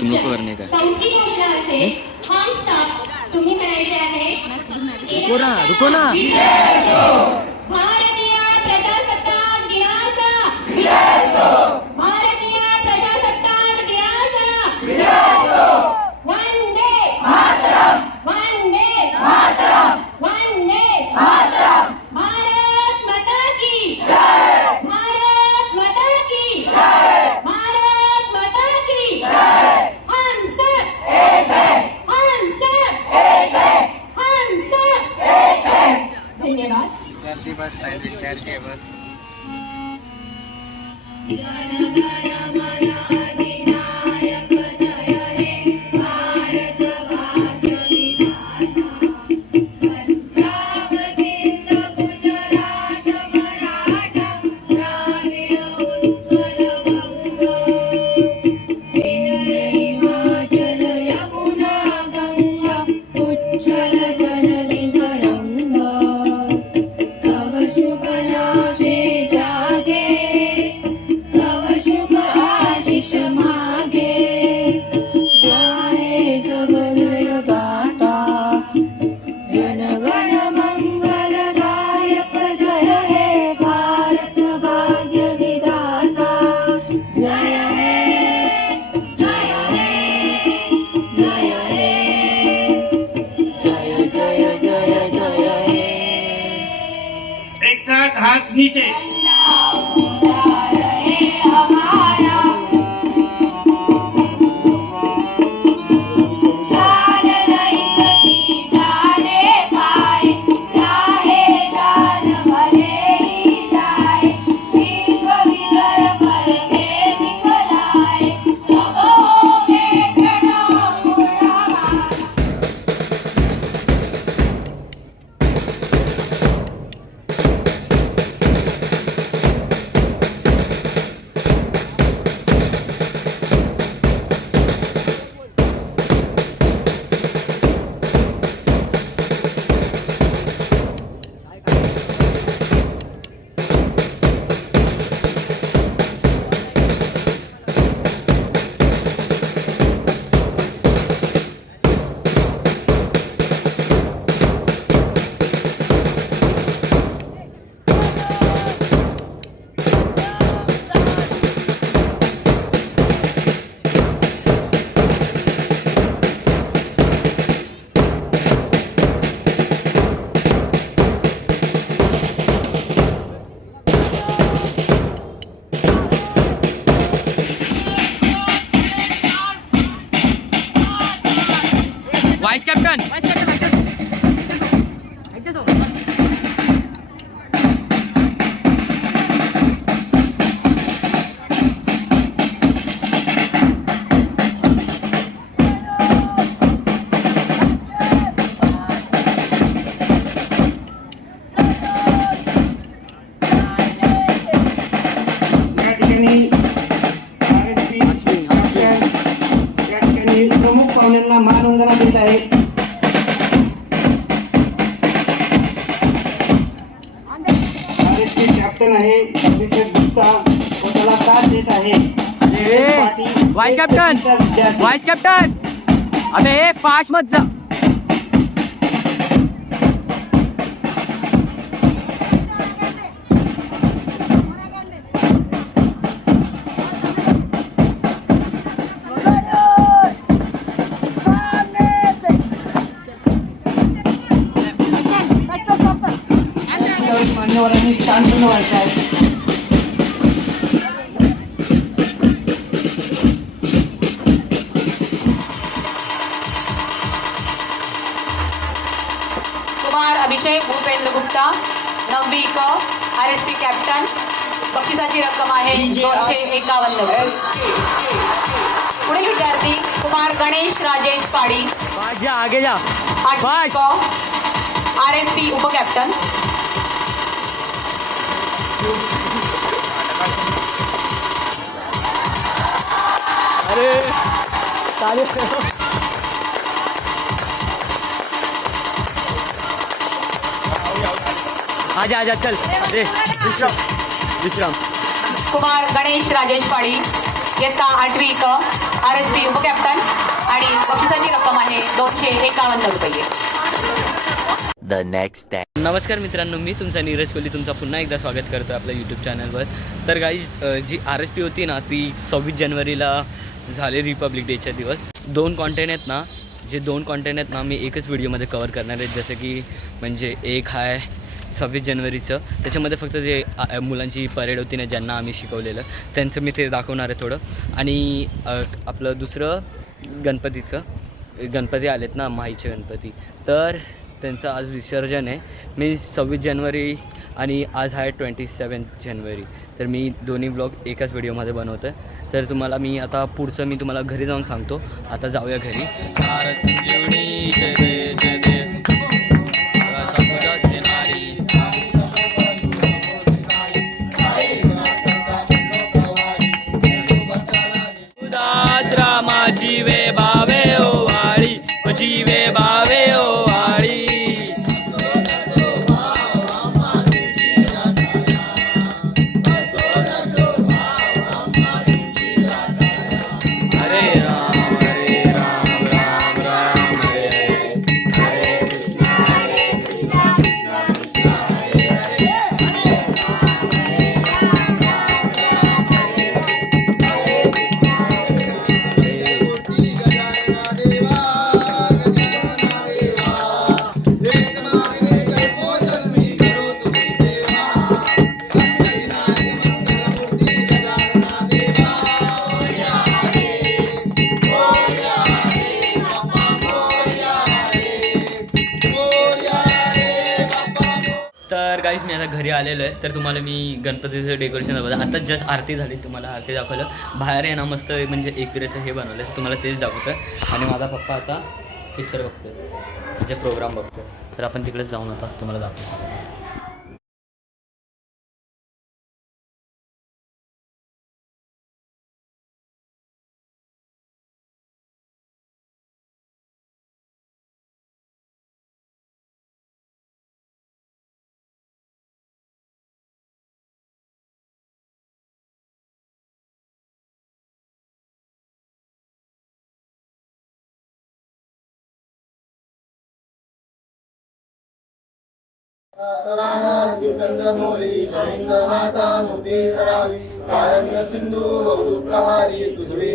तुमको करने का चौथी घोषणा असेल हम सब तुम्ही म्हणायचे आहे रुको ना भारतीय प्रजासत्ताक दिनाचा भारतीय प्रजासत्ताक दिनाचा वंदे मातरम वंदे मातरम वंदे मातरम भारत माता की जय भारत माता की जय भारत माता की जय हम सब एक है हम सब एक है हम सब एक है धन्यवाद विद्यार्थी बस साइड विद्यार्थी बस एक साथ हाथ नीचे वाइस कैप्टन प्रमुख पाहुण्यांना मानवंदना देत आहे कॅप्टन आहे अभिषेक गुप्ता व त्याला साथ देत आहे वाइस कैप्टन अबे फास्ट मत जा मान्यवरांनी शांत व्हायचं आहे कुमार अभिषेक भूपेंद्र गुप्ता 9वी क RSP कॅप्टन बक्षिसाची रक्कम आहे 251. पुढील विद्यार्थी कुमार गणेश राजेश पाडी आगे जा 8वी क RSP उपकॅप्टन अरे सारे आजा आजा चल अरे विश्राम कुमार गणेश राजेश पाडी इयत्ता 8वी क RSP उपकॅप्टन आणि बक्षिसाची रक्कम आहे 251 रुपये. The next day. नमस्कार मित्रांनो, मी तुमचा नीरज कोहली तुमचा पुन्हा एकदा स्वागत करतो आपल्या यूट्यूब चॅनलवर. तर गाईज जी RSP होती ना ती 26 जानेवारीला झाली, रिपब्लिक डेच्या दिवस. 2 कॉन्टेंट आहेत ना, जे 2 कॉन्टेंट आहेत ना मी एकच व्हिडिओमध्ये कवर करणार आहेत. जसं की म्हणजे एक आहे 26 जानेवारीचं, त्याच्यामध्ये फक्त जे मुलांची परेड होती ना ज्यांना आम्ही शिकवलेलं त्यांचं मी ते दाखवणार आहे थोडं. आणि आपलं दुसरं गणपती आलेत ना, माहीचे गणपती, तर त्यांचं आज विसर्जन आहे. मी 26 जानेवारी आणि आज आहे 27 जानेवारी, तर मी दोन्ही ब्लॉग एकाच व्हिडिओमध्ये बनवतो आहे. तर तुम्हाला मी आता पुढचं मी तुम्हाला घरी जाऊन सांगतो. आता जाऊया घरी. जीवे बावे ओ वाळी, जीवे बावे ओ वाळी. हरे राम राम राम हरे हरे, हरे कृष्णा कृष्णा कृष्णा हरे हरे, तर गाईज मी आता घरी आलेलो आहे. तर तुम्हाला मी गणपतीचं डेकोरेशन दाखवलं. आता जस्ट आरती झाली, तुम्हाला आरती दाखवलं. बाहेर आहे ना मस्त म्हणजे एकविरेचं हे बनवलं, तुम्हाला तेच दाखवतं. आणि माझा पप्पा आता पिक्चर बघतोय, म्हणजे प्रोग्राम बघतोय. तर आपण तिकडेच जाऊन आता तुम्हाला दाखवतो. चंद्रमौली गोविंद माता मुक्ती करावी, कारण्य सिंधू बहुप्रहारी तुझवी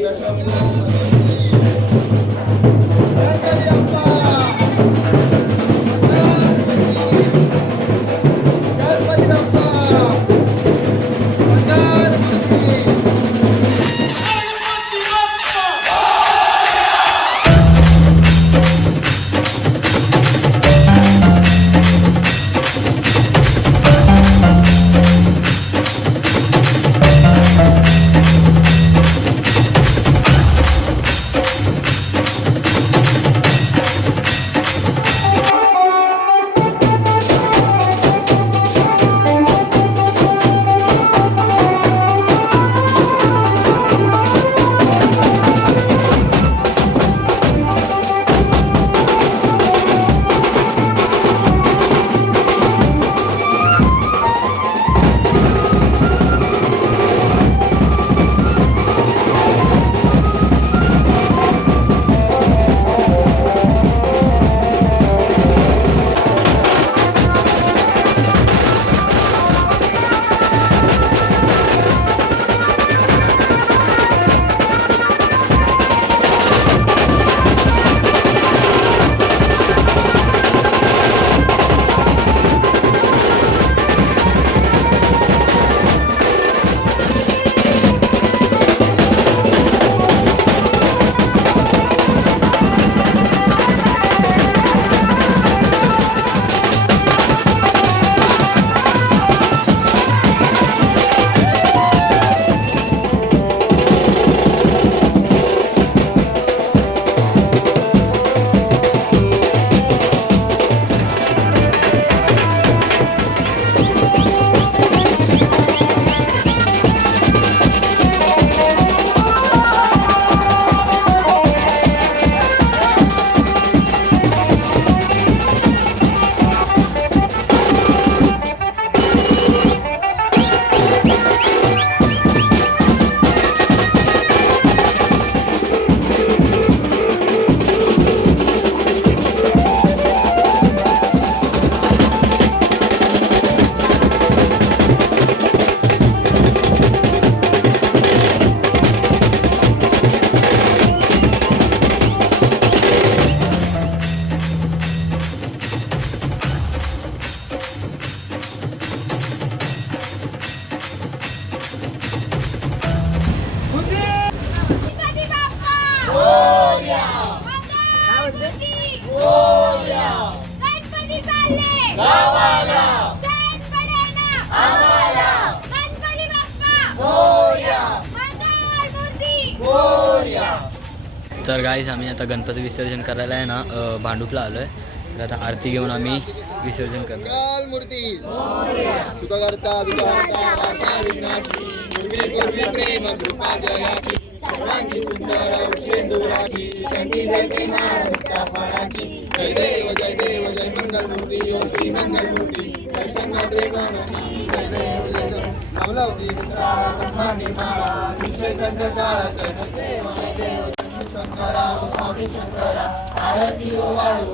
तर गाईज आम्ही आता गणपती विसर्जन करायला आहे ना भांडूपला आलो आहे. तर आता आरती घेऊन आम्ही विसर्जन करतो. काल मूर्ती सुखकर्ता दुःखहर्ता वार्ता विघ्नाची निर्विघ्न प्रेम कृपा जयाची सर्वांगी सुंदर उषेंदुराची कंठी जयते माता फळाची जय देव जय मंगल मूर्ती ओम श्री मंगल मूर्ती दर्शन मात्रे गणपती जय देव अमलावती मित्रा ब्रह्मांडी माळा विश्वकंठ काळा जय देव शंकरा स्वामी शंकरा आरती ओ वाळू